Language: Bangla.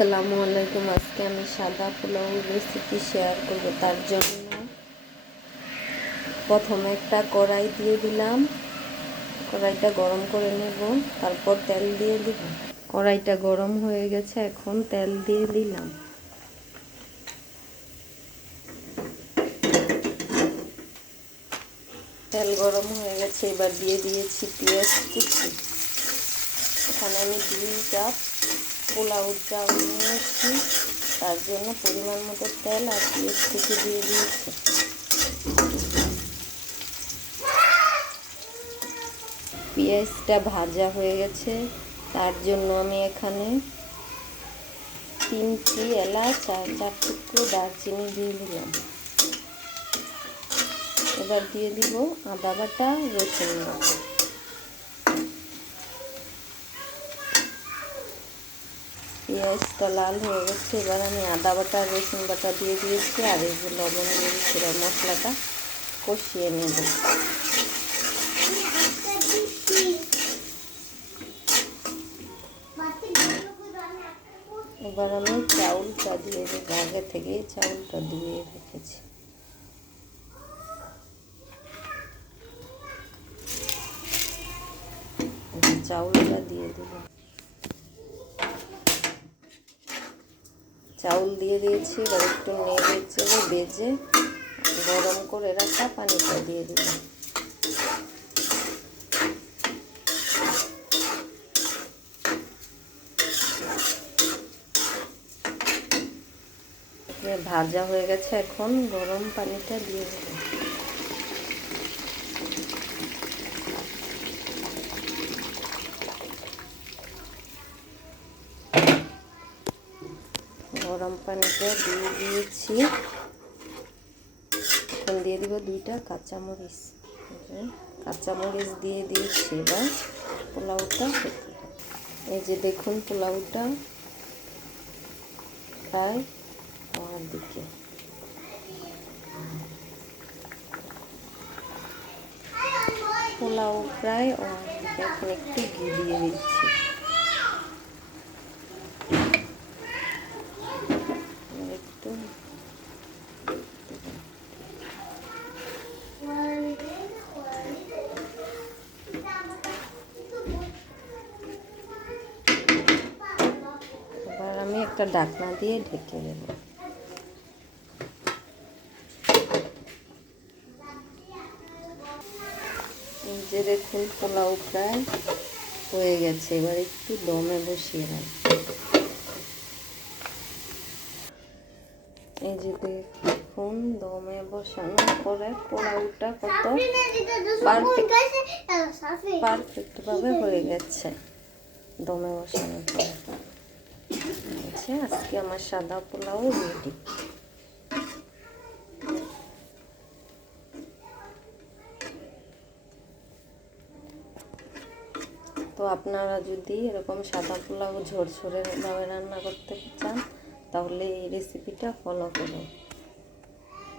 আসসালামু আলাইকুম। আজকে আমি সাদা পোলাও রেসিপি শেয়ার করব। তার জন্য প্রথমে একটা কড়াই দিয়ে দিলাম, কড়াইটা গরম করে নেব, তারপর তেল দিয়ে দিব। কড়াইটা গরম হয়ে গেছে, এখন তেল দিয়ে দিলাম। তেল গরম হয়ে গেছে, এবার দিয়ে দিয়েছি পেঁয়াজ কুচি। এখানে আমি 2 কাপ পোলাও চাল নিয়েছি, তার জন্য পরিমাণ মতো তেল আর পেঁয়াজ কুচি দিয়ে দিয়েছি। পেঁয়াজটা ভাজা হয়ে গেছে, তার জন্য আমি এখানে 3টি এলাচ আর 4 টুকরো দারচিনি দিয়ে দিলাম। এবার দিয়ে দিব আদা বাটা, রসুন বাটা। পেঁয়াজটা লাল হয়ে গেছে, এবার আমি আদা বাটা রসুন বাটা দিয়ে দিয়েছি, আর এই যে লবণ দিয়েছি। মশলাটা কষিয়ে নেব। এবার আমি চাউলটা দিয়ে দেব, আগে থেকেই চাউলটা ধুয়ে রেখেছি। চাউলটা দিয়ে দেব। চাউল দিয়ে দিয়েছি, এবার একটু নেড়ে চেড়ে ভেজে গরম করে রাখা পানিটা দিয়ে দিলাম। ভাজা হয়ে গেছে, এখন গরম পানিটা দিয়ে দেব। গরম পানিটা দিয়ে দিয়েছি, এখন দিয়ে দিব 2টা কাঁচামরিচ। কাঁচামরিচ দিয়ে দিয়েছি। এবার পোলাওটা এই যে দেখুন, পোলাওটা প্রায় হওয়ার দিকে। পোলাও প্রায় হওয়ার দিকে, এখন একটু ঘি দিয়ে দিচ্ছি। একটু এবার আমি একটা ঢাকনা দিয়ে ঢেকে দেব। এই যে দেখুন, পোলাও প্রায় হয়ে গেছে, এবার একটু দমে বসিয়ে রাখবো। এই যে দেখুন, দমে বসানোর পরে পোলাওটা কত পারফেক্ট ভাবে হয়ে গেছে দমে বসানোর পরে। আচ্ছা, আজকে আমার সাদা পোলাও রেডি। তো আপনারা যদি এরকম সাদা পোলাও ঝরঝরে ভাবে রান্না করতে চান, তাহলে এই রেসিপিটা ফলো করুন।